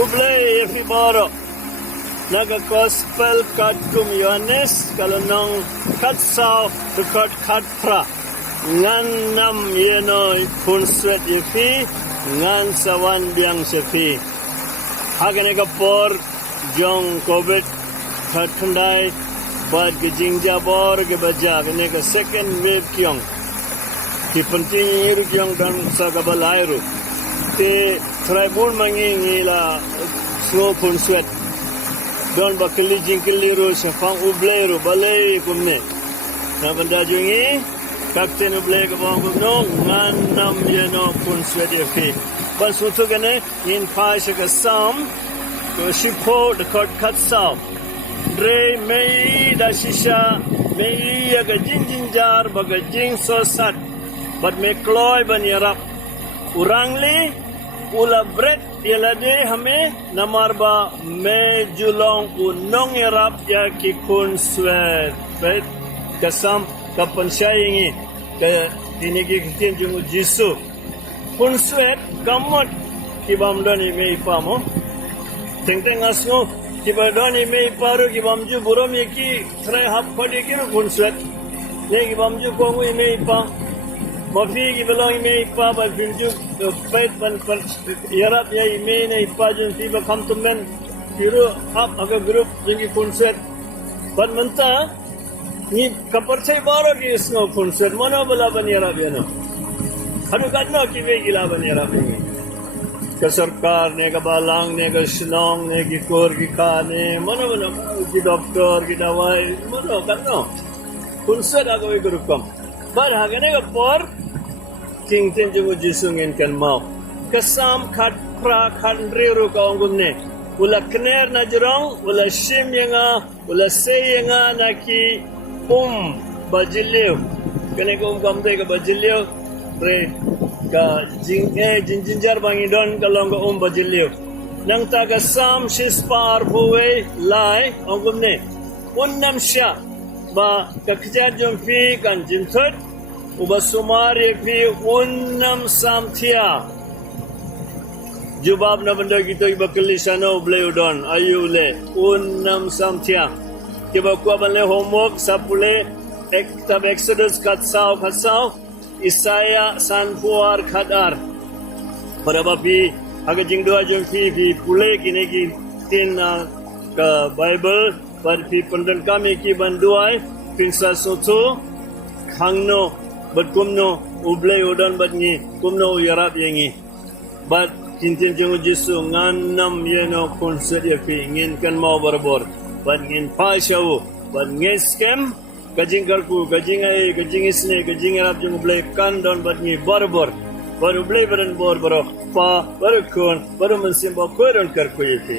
Kublay Efi Baro Naga Gospel Kat Kum Yohanes Kalau nong Kat Sao Tukot Kat Pra Ngan Nam Yeno Kun Swet Efi Ngan Sawan Biang Sefi Hagane Kapor Jong COVID Kat Tundai Bad Gijing Jabor Gebaja Gane Ka second wave Kyong Ki penting Iru Kyong Dan Sa Gabalairu Te Tribun Mangi La Slow Kun Swet Don bakali jingkeliru Sefang Ubleru Balai Kumne Na benda jungi Kapten Ublei Kabang Kumno Ngan Nam Yeno Kun Swet Efi Ban Sutu Gane In Pai Shaka Sam Shipo Dekot Kat Sao Dre Mei Da Shisha Mei Yaga Jinjar Baga Jing Sosat Bat Me Kloy Ban Yarap Urangli Ula Bret Yalade Hame Namarba Me Julong Unong Yarap Ya Kikun Swet Baik Kasam Kapan Syayingi Kaya Tinigi Kitin Jungu Jisu Kun Swet Kamot Kibam Doni Me Ipamo Teng Asno Kiba Doni Me Iparu Kibam Ju Buram Yaki Try Hap Kodi Kino Kun Swet Ne Kibam Ju Kongu Me Ipam Mafi ki belong ime ipa ba finju bait ban yarap ya ime ne ipa jun ti ba kam tumen kiru up aga group jingi punset ban manta ni kaparchai baro ki isno punset mono bala ban yarap ya no hadu kadno ki ve gila ban yarap ni ka sarkar ne ka balang ne ka shnong ne ki kor ki kane mono ki doctor ki dawai mono kadno punset aga ve group kam bar hagane ka por King Tenjungu Jisungin kan mau Kasam Kat Pra Kandriru Kaungumne Ula Kner na Jurong Ula Shim Yanga Ula Say Yanga Naki Bajiliw Kene ko Kamde ka Bajiliw Pre Ka Jinjar Bangidon Kalong ka Bajiliw Nang taga Sam Shispar Buwe Lai Kaungumne Unnam Sya Ba Kakjad Jumfi Kan Jintut Ubasumari fi unnam samtia Jubab na benda kita bakali sana ublay udon ayule unnam samtia Kiba kuwa banle homework sapule tab Exodus katsao Isaya sanpuar khadar pada bapi aga jingdua jong fi pule kine ki tin ka Bible par fi pandan kami ki banduai pinsa soto hangno But kumno ublay udon bat ni kumno yarap yengi. But kintin jungu Jisu nganam yeno konset yafi ngin kan mau barbor. But ngin pa shawu. But ngeskem gajing karku gajing isne gajing yarap jungu ublay kan don bat ni barbor. Baru ublay baran bor baro pa baru kun baru mensimba koron karku yafi.